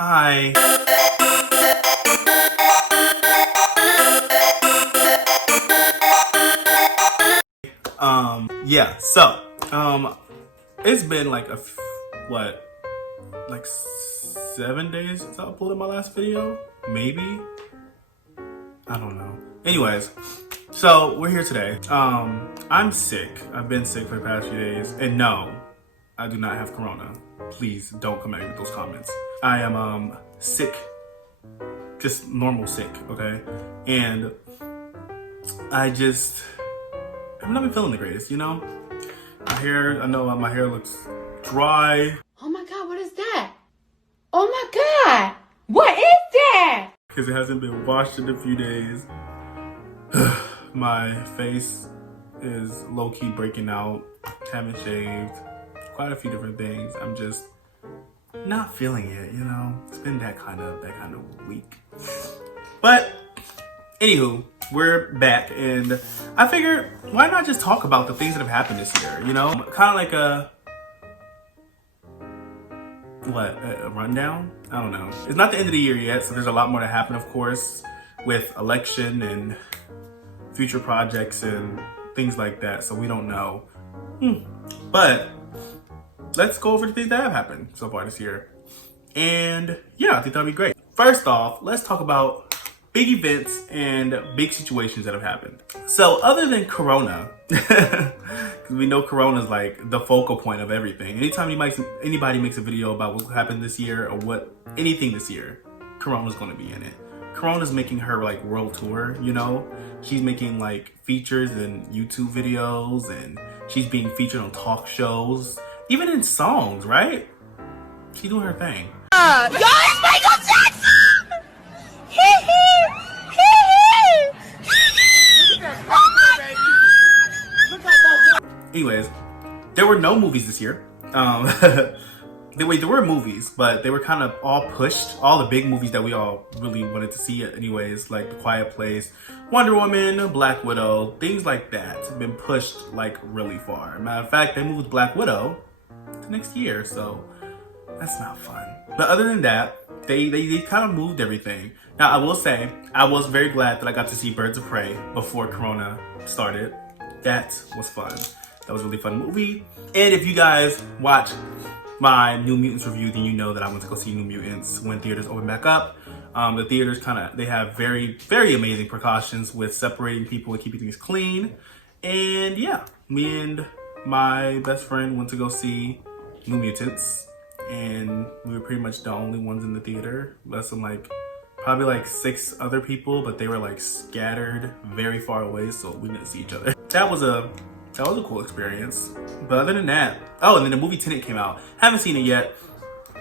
Hi. It's been like like 7 days since I uploaded my last video? Maybe? I don't know. Anyways, so we're here today. I'm sick. I've been sick for the past few days, and no, I do not have corona. Please don't come at me with those comments. I am sick, just normal sick, okay? And I've not been feeling the greatest, you know? I know my hair looks dry. Oh my God, what is that? Oh my God, what is that? Because it hasn't been washed in a few days. My face is low-key breaking out. Haven't shaved. Quite a few different things. I'm just not feeling it, you know? It's been that kind of week. But anywho, we're back, and I figured, why not just talk about the things that have happened this year, you know? Kind of like a rundown? I don't know. It's not the end of the year yet, so there's a lot more to happen, of course, with election and future projects and things like that, so we don't know. But let's go over the things that have happened so far this year. And yeah, I think that'd be great. First off, let's talk about big events and big situations that have happened. So other than Corona, because we know Corona is like the focal point of everything. Anytime anybody makes a video about what happened this year or anything this year, Corona's gonna be in it. Corona's making her like world tour, you know? She's making like features in YouTube videos, and she's being featured on talk shows, even in songs, right? She's doing her thing. Y'all, it's Michael Jackson! Anyways, there were no movies this year. There were movies, but they were kind of all pushed. All the big movies that we all really wanted to see anyways, like The Quiet Place, Wonder Woman, Black Widow, things like that have been pushed like really far. Matter of fact, they moved Black Widow to next year, so that's not fun. But other than that, they kind of moved everything. Now, I will say, I was very glad that I got to see Birds of Prey before Corona started. That was fun. That was a really fun movie. And if you guys watch my New Mutants review, then you know that I went to go see New Mutants when theaters open back up. The theaters they have very, very amazing precautions with separating people and keeping things clean. And yeah, me and my best friend went to go see New Mutants, and we were pretty much the only ones in the theater. Less than probably like 6 other people, but they were like scattered very far away, so we didn't see each other. That was a cool experience. But other than that, and then the movie Tenet came out. Haven't seen it yet.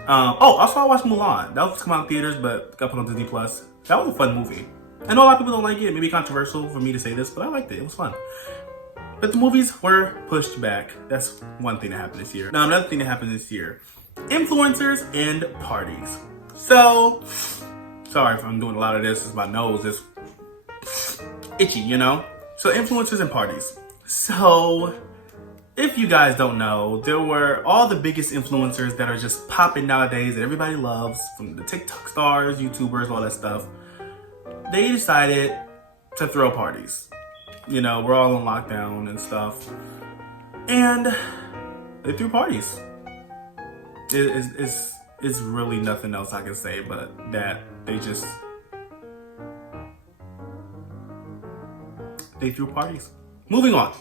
Also I watched Mulan. That was come out in theaters, but got put on Disney Plus. That was a fun movie. I know a lot of people don't like it. It may be controversial for me to say this, but I liked it. It was fun. But the movies were pushed back. That's one thing that happened this year. Now, another thing that happened this year: influencers and parties. So, sorry if I'm doing a lot of this, because my nose is itchy, you know? So, influencers and parties. So, if you guys don't know, there were all the biggest influencers that are just popping nowadays that everybody loves, from the TikTok stars, YouTubers, all that stuff. They decided to throw parties. You know, we're all on lockdown and stuff. And they threw parties. It's really nothing else I can say but that they threw parties. Moving on.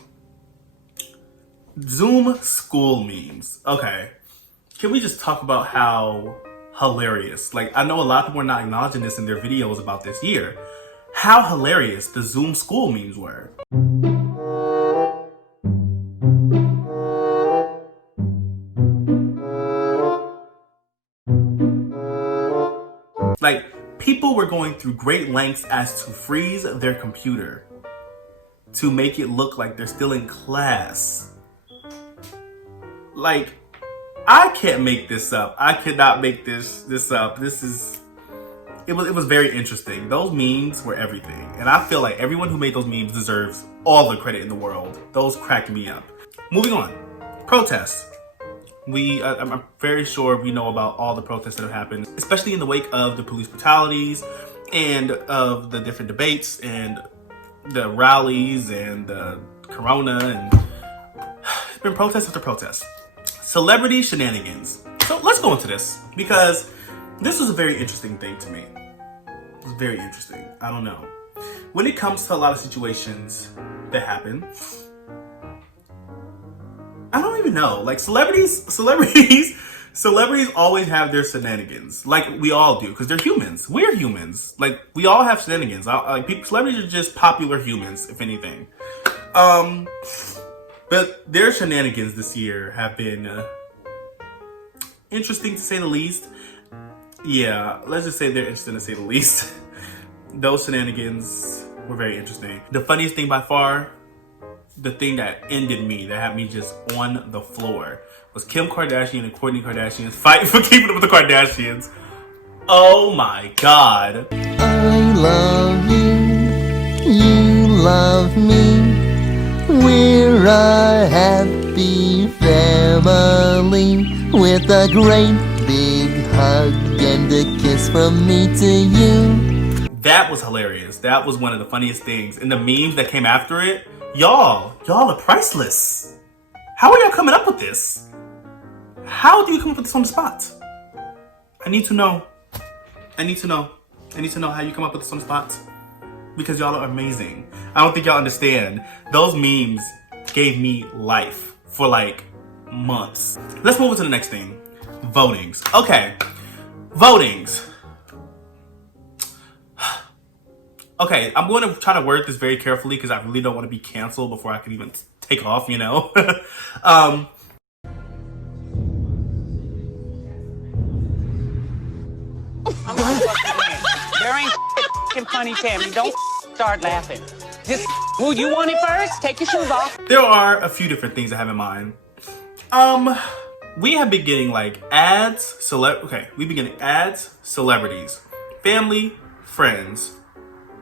Zoom school memes. Okay. Can we just talk about how hilarious? Like, I know a lot of people are not acknowledging this in their videos about this year. How hilarious the Zoom school memes were. Like, people were going through great lengths as to freeze their computer to make it look like they're still in class. Like, I can't make this up. I could not make this up. It was very interesting. Those memes were everything. And I feel like everyone who made those memes deserves all the credit in the world. Those cracked me up. Moving on. Protests. I'm very sure we know about all the protests that have happened, especially in the wake of the police brutalities and of the different debates and the rallies and the corona, and it's been protest after protest. Celebrity shenanigans. So let's go into this, because this was a very interesting thing to me. It was very interesting. I don't know. When it comes to a lot of situations that happen, I don't even know. Like celebrities always have their shenanigans. Like we all do, because they're humans. We're humans. Like we all have shenanigans. Celebrities are just popular humans, if anything. But their shenanigans this year have been interesting to say the least. Yeah, let's just say they're interesting to say the least. Those shenanigans were very interesting. The funniest thing by far, the thing that ended me, that had me just on the floor, was Kim Kardashian and Kourtney Kardashian's fight for keeping up with the Kardashians. Oh my god. I love you, you love me. We're a happy family with a great big hug and a kiss from me to you. That was hilarious. That was one of the funniest things. And the memes that came after it, y'all are priceless. How are y'all coming up with this? How do you come up with this on the spot? I need to know. I need to know how you come up with this on the spot. Because y'all are amazing. I don't think y'all understand. Those memes gave me life for like months. Let's move on to the next thing. Votings. Okay. Votings. Okay, I'm going to try to word this very carefully because I really don't want to be canceled before I can even take off, you know? There ain't funny, Tammy. Don't start laughing. Just who you want it first? Take your shoes off. There are a few different things I have in mind. We have been getting like ads, we've been getting ads, celebrities, family, friends,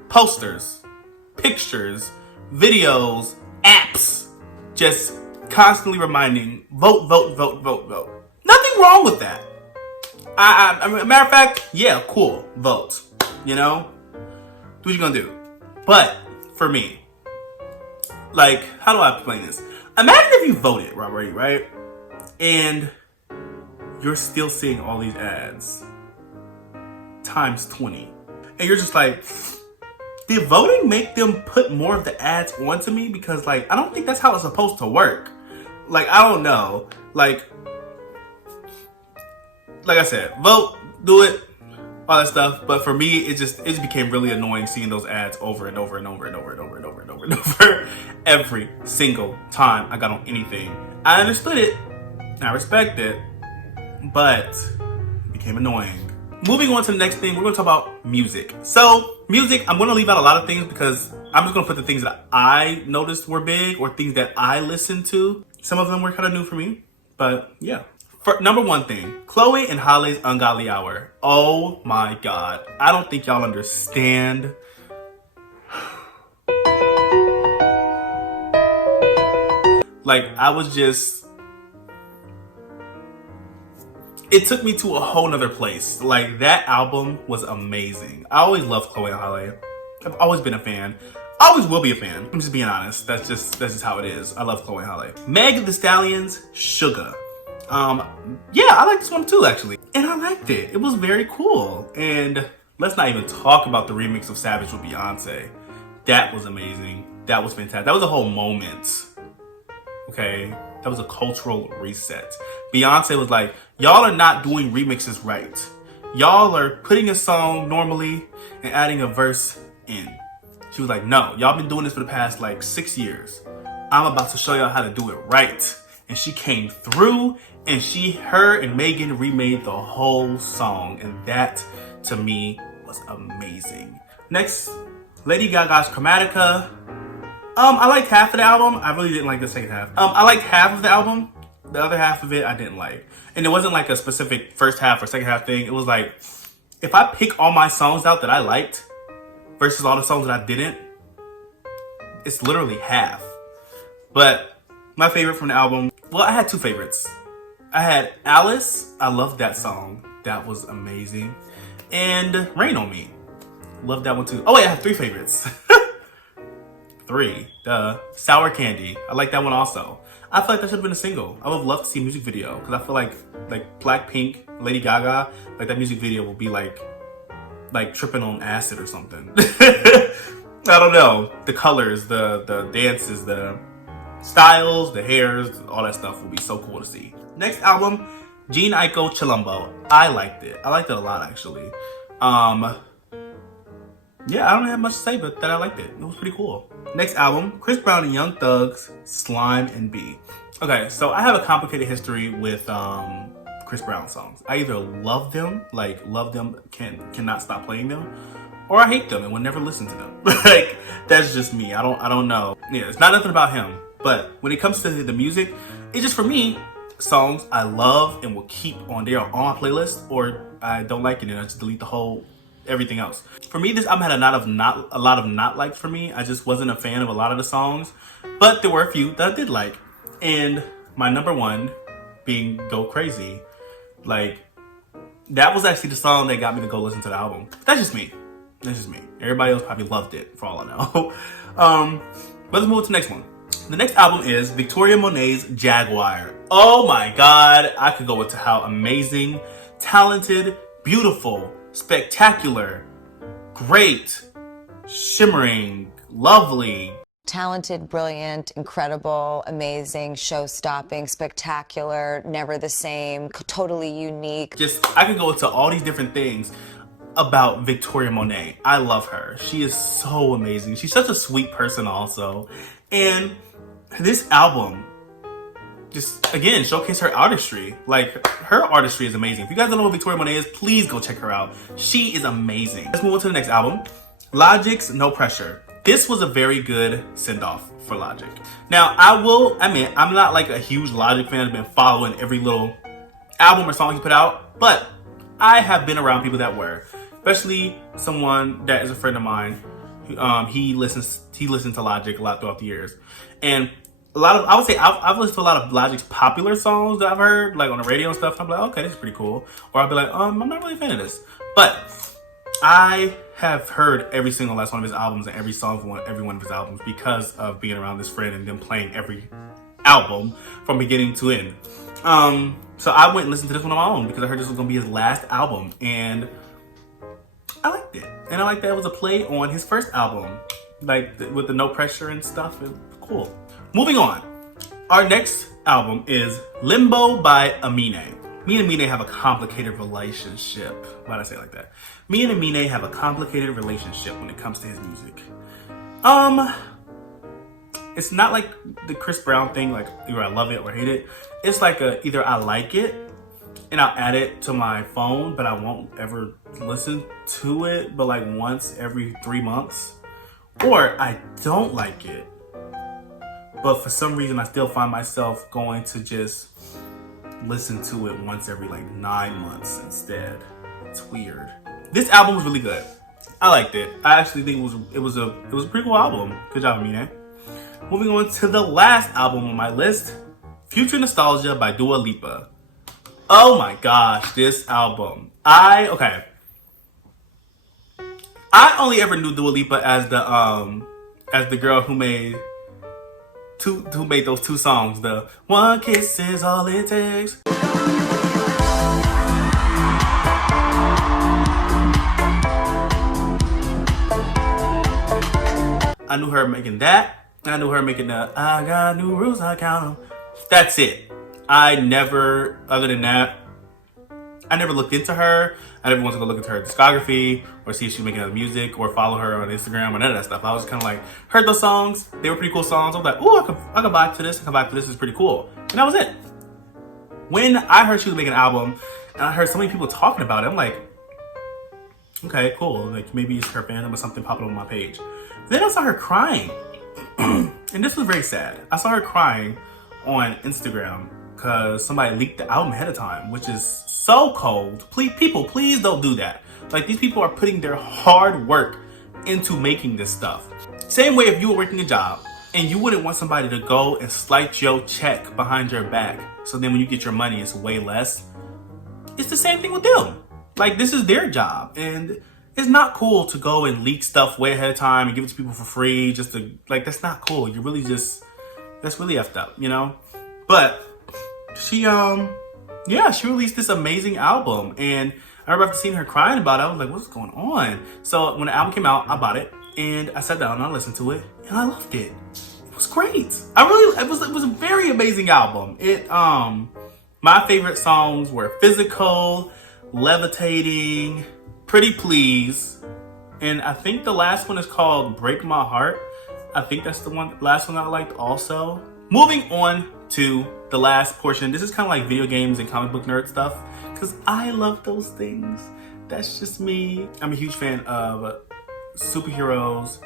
posters, pictures, videos, apps, just constantly reminding, vote, vote, vote, vote, vote. Nothing wrong with that. I mean, matter of fact, yeah, cool, vote. You know, do what you gonna do. But for me, like, how do I explain this? Imagine if you voted already, right? And you're still seeing all these ads times 20. And you're just like, did voting make them put more of the ads onto me? Because like, I don't think that's how it's supposed to work. Like, I don't know. Like I said, vote, do it, all that stuff. But for me, it just became really annoying seeing those ads over and over and over and over and over and over and over and over every single time I got on anything. I understood it, I respect it, but it became annoying. Moving on to the next thing, we're gonna talk about music. So music, I'm gonna leave out a lot of things because I'm just gonna put the things that I noticed were big or things that I listened to. Some of them were kind of new for me, but yeah. For number one thing, Chloe and Holly's Ungodly Hour. Oh my god. I don't think y'all understand. Like, I was just... It took me to a whole nother place. Like, that album was amazing. I always loved Chloe and Holly. I've always been a fan. I always will be a fan. I'm just being honest. That's just how it is. I love Chloe and Holly. Meg Thee Stallion's Sugar. Yeah, I like this one too, actually. And I liked it. It was very cool. And let's not even talk about the remix of Savage with Beyonce. That was amazing. That was fantastic. That was a whole moment. Okay? That was a cultural reset. Beyonce was like, y'all are not doing remixes right. Y'all are putting a song normally and adding a verse in. She was like, no, y'all been doing this for the past like 6 years. I'm about to show y'all how to do it right. And she came through, and her and Megan remade the whole song. And that, to me, was amazing. Next, Lady Gaga's Chromatica. I liked half of the album. I really didn't like the second half. I liked half of the album. The other half of it, I didn't like. And it wasn't like a specific first half or second half thing. It was like, if I pick all my songs out that I liked versus all the songs that I didn't, it's literally half. But my favorite from the album, well, I had two favorites. I had Alice. I loved that song. That was amazing. And Rain on Me. Love that one too. Oh wait, I have 3 favorites. 3. Sour Candy. I like that one also. I feel like that should have been a single. I would love to see a music video because I feel like Blackpink, Lady Gaga, like that music video will be like tripping on acid or something. I don't know. The colors, the dances, the styles, the hairs, all that stuff will be so cool to see. Next album, Gene Aiko Chilumbo. I liked it. I liked it a lot actually. Yeah, I don't have much to say, but that I liked it. It was pretty cool. Next album, Chris Brown and Young Thug's Slime and B. Okay, so I have a complicated history with Chris Brown songs. I either love them, cannot stop playing them, or I hate them and will never listen to them. Like, that's just me. I don't know. Yeah, it's not nothing about him. But when it comes to the music, it's just for me, songs I love and will keep on there on my playlist, or I don't like it and I just delete the whole everything else. For me, this album had a lot of not likes for me. I just wasn't a fan of a lot of the songs, but there were a few that I did like. And my number one being Go Crazy. Like, that was actually the song that got me to go listen to the album. That's just me. That's just me. Everybody else probably loved it, for all I know. But let's move to the next one. The next album is Victoria Monet's Jaguar. Oh my God. I could go into how amazing, talented, beautiful, spectacular, great, shimmering, lovely. Talented, brilliant, incredible, amazing, show-stopping, spectacular, never the same, totally unique. Just, I could go into all these different things about Victoria Monet. I love her. She is so amazing. She's such a sweet person also. And this album just, again, showcase her artistry. Like, her artistry is amazing. If you guys don't know what Victoria Monet is, please go check her out. She is amazing. Let's move on to the next album. Logic's No Pressure. This was a very good send-off for Logic. Now, I will admit, I'm not like a huge Logic fan. I've been following every little album or song he put out, but I have been around people that were, especially someone that is a friend of mine. He listens to Logic a lot throughout the years, and I would say I've listened to a lot of Logic's popular songs that I've heard, like on the radio and stuff. I'm like, okay, this is pretty cool. Or I'll be like, I'm not really a fan of this. But I have heard every single last one of his albums and every song from every one of his albums because of being around this friend and them playing every album from beginning to end. So I went and listened to this one on my own because I heard this was going to be his last album, and I liked it. And I liked that it was a play on his first album, like with the No Pressure and stuff. It was cool. Moving on. Our next album is Limbo by Amine. Me and Amine have a complicated relationship. Why did I say it like that? Me and Amine have a complicated relationship when it comes to his music. It's not like the Chris Brown thing, like either I love it or hate it. It's like either I like it and I'll add it to my phone, but I won't ever listen to it, but like once every 3 months. Or I don't like it, but for some reason I still find myself going to just listen to it once every like 9 months instead. It's weird. This album was really good. I liked it. I actually think it was a pretty cool album. Good job, Amine. Moving on to the last album on my list, Future Nostalgia by Dua Lipa. Oh my gosh, this album. I only ever knew Dua Lipa as the girl who made those 2 songs. The One Kiss Is All It Takes. I knew her making that. I knew her making the I got new rules, I count them. That's it. Other than that, I never looked into her. I never wanted to go look into her discography or see if she was making other music or follow her on Instagram or none of that stuff. I was kind of like, heard those songs. They were pretty cool songs. I was like, oh, I could vibe to this. I could vibe to this. It's pretty cool. And that was it. When I heard she was making an album and I heard so many people talking about it, I'm like, okay, cool. Like maybe it's her fandom or something popping up on my page. Then I saw her crying. And this was very sad. I saw her crying on Instagram because somebody leaked the album ahead of time, which is so cold. Please don't do that. Like, these people are putting their hard work into making this stuff. Same way if you were working a job And you wouldn't want somebody to go and slice your check behind your back. So then when you get your money, it's way less. It's the same thing with them. Like, this is their job. And it's not cool to go and leak stuff way ahead of time and give it to people for free. Just to, like, that's not cool. You're really just, that's really effed up, you know? But she released this amazing album. And I remember after seeing her crying about it, I was like, what's going on? So when the album came out, I bought it. And I sat down and I listened to it. And I loved it. It was great. It was a very amazing album. My favorite songs were Physical, Levitating, Pretty Please, and I think the last one is called Break My Heart. I think that's the last one I liked also. Moving on to the last portion. This is kind of like video games and comic book nerd stuff, because I love those things. That's just me. I'm a huge fan of superheroes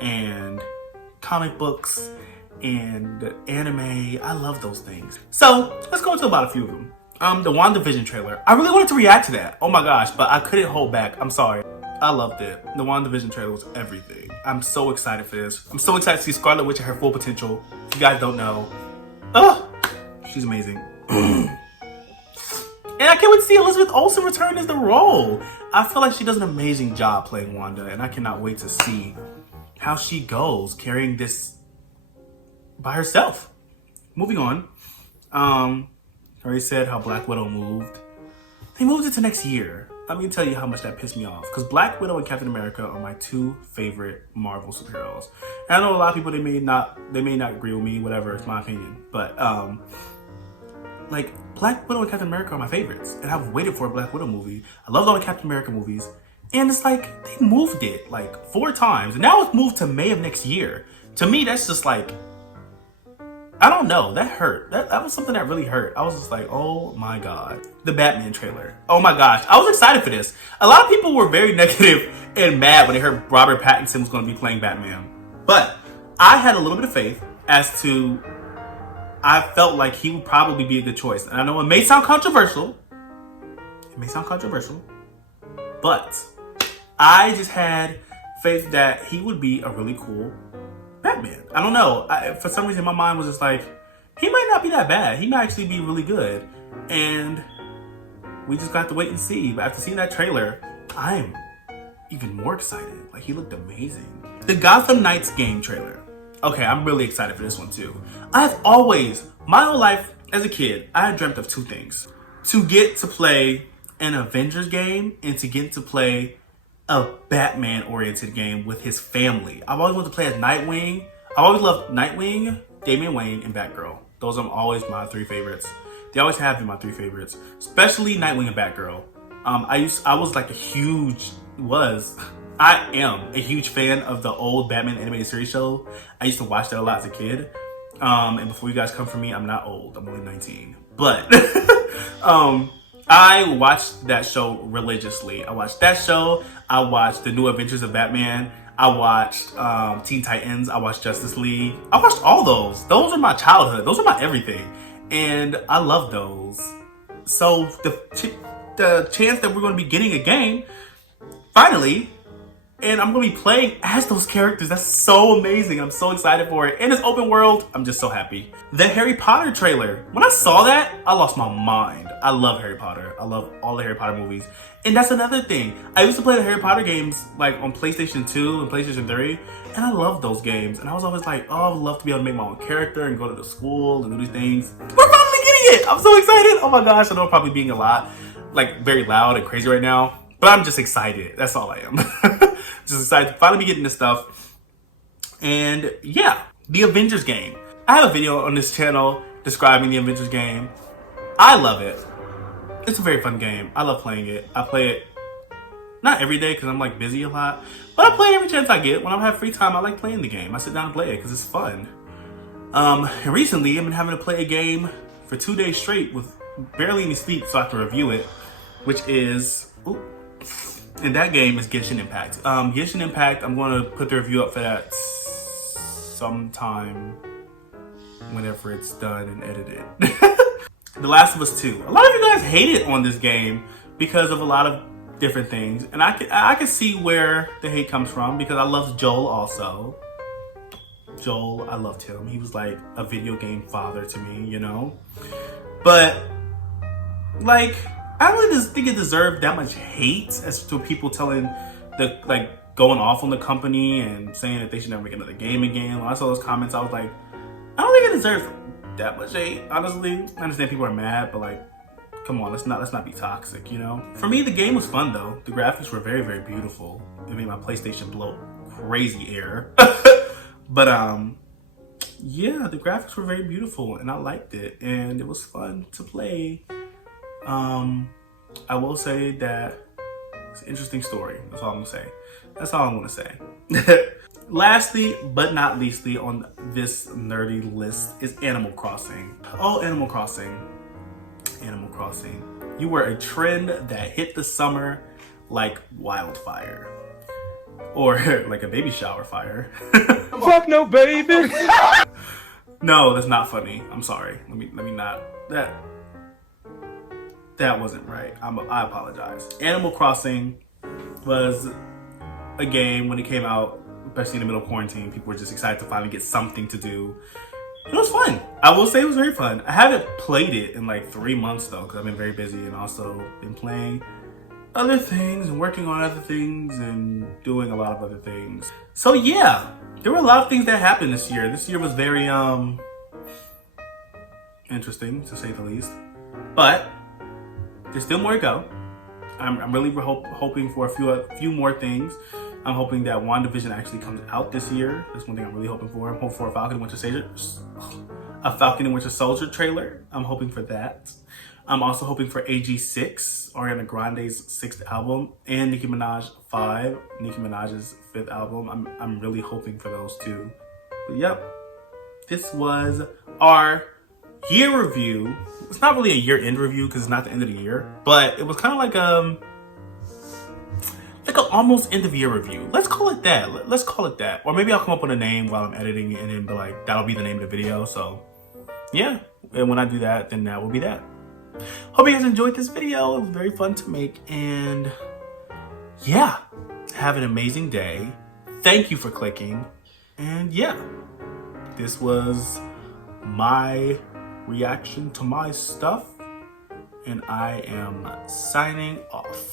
and comic books and anime. I love those things. So let's go into about a few of them. The WandaVision trailer. I really wanted to react to that. Oh my gosh, but I couldn't hold back. I'm sorry. I loved it. The WandaVision trailer was everything. I'm so excited for this. I'm so excited to see Scarlet Witch at her full potential. If you guys don't know, she's amazing. And I can't wait to see Elizabeth Olsen return as the role. I feel like she does an amazing job playing Wanda, and I cannot wait to see how she goes carrying this by herself. Moving on. I already said how Black Widow moved. They moved it to next year. Let me tell you how much that pissed me off. Because Black Widow and Captain America are my two favorite Marvel superheroes. And I know a lot of people, they may not agree with me, whatever, it's my opinion. But like, Black Widow and Captain America are my favorites. And I've waited for a Black Widow movie. I loved all the Captain America movies. And it's like, they moved it like 4 times. And now it's moved to May of next year. To me, that's just like, I don't know, that hurt. That was something that really hurt. I was just like, oh my God. The Batman trailer. Oh my gosh, I was excited for this. A lot of people were very negative and mad when they heard Robert Pattinson was going to be playing Batman. But I had a little bit of faith as to, I felt like he would probably be a good choice. And I know it may sound controversial. But I just had faith that he would be a really cool Batman. I don't know. For some reason, my mind was just like, he might not be that bad. He might actually be really good. And we just got to wait and see. But after seeing that trailer, I'm even more excited. Like, he looked amazing. The Gotham Knights game trailer. Okay, I'm really excited for this one too. I've always, my whole life as a kid, I had dreamt of 2 things. To get to play an Avengers game and to get to play a Batman-oriented game with his family. I've always wanted to play as Nightwing. I always loved Nightwing, Damian Wayne, and Batgirl. Those are always my 3 favorites. They always have been my 3 favorites, especially Nightwing and Batgirl. I am a huge fan of the old Batman animated series show. I used to watch that a lot as a kid. And before you guys come for me, I'm not old. I'm only 19. But I watched that show religiously. I watched that show. I watched The New Adventures of Batman. I watched Teen Titans. I watched Justice League. I watched all those. Those are my childhood. Those are my everything. And I love those. So the chance that we're going to be getting a game, finally, and I'm going to be playing as those characters. That's so amazing. I'm so excited for it. And it's open world. I'm just so happy. The Harry Potter trailer. When I saw that, I lost my mind. I love Harry Potter. I love all the Harry Potter movies. And that's another thing. I used to play the Harry Potter games like on PlayStation 2 and PlayStation 3. And I love those games. And I was always like, oh, I would love to be able to make my own character and go to the school and do these things. We're finally getting it. I'm so excited. Oh my gosh. I know I'm probably being a lot, like very loud and crazy right now. But I'm just excited. That's all I am. Just excited to finally be getting this stuff. And yeah, the Avengers game. I have a video on this channel describing the Avengers game. I love it. It's a very fun game. I love playing it. I play it not every day because I'm like busy a lot, but I play it every chance I get. When I have free time, I like playing the game. I sit down and play it because it's fun. And recently, I've been having to play a game for 2 days straight with barely any sleep so I can review it, which is... Ooh, and that game is Genshin Impact. Genshin Impact, I'm going to put the review up for that sometime whenever it's done and edited. The Last of Us 2. A lot of you guys hated on this game because of a lot of different things. And I can see where the hate comes from because I love Joel also. Joel, I loved him. He was like a video game father to me, you know? But, like, I don't really just think it deserved that much hate as to people telling going off on the company and saying that they should never make another game again. When I saw those comments, I was like, I don't think it deserves that much hate, honestly. I understand people are mad, but like, come on, let's not be toxic, you know? For me, the game was fun though. The graphics were very, very beautiful. It made my PlayStation blow crazy air. But yeah, the graphics were very beautiful and I liked it and it was fun to play. I will say that it's an interesting story. That's all I'm gonna say. That's all I'm gonna say. Lastly, but not leastly on this nerdy list is Animal Crossing. Oh, Animal Crossing. Animal Crossing. You were a trend that hit the summer like wildfire. Or like a baby shower fire. Fuck no, baby. No, that's not funny. I'm sorry. Let me not. That wasn't right. I apologize. Animal Crossing was a game when it came out, especially in the middle of quarantine. People were just excited to finally get something to do. It was fun. I will say it was very fun. I haven't played it in like 3 months though, because I've been very busy and also been playing other things and working on other things and doing a lot of other things. So yeah, there were a lot of things that happened this year. This year was very interesting to say the least. But there's still more to go. I'm really hoping for a few more things. I'm hoping that WandaVision actually comes out this year. That's one thing I'm really hoping for. I'm hoping for a Falcon and Winter Soldier trailer. I'm hoping for that. I'm also hoping for AG6, Ariana Grande's 6th album, and Nicki Minaj's 5th album. I'm really hoping for those two. But yep, this was our year review. It's not really a year-end review because it's not the end of the year, but it was kind of like an almost end of year review. Let's call it that. Let's call it that. Or maybe I'll come up with a name while I'm editing it and then be like, that'll be the name of the video. So yeah, and when I do that, then that will be that. Hope you guys enjoyed this video. It was very fun to make, and yeah, have an amazing day. Thank you for clicking, and yeah, this was my reaction to my stuff, and I am signing off.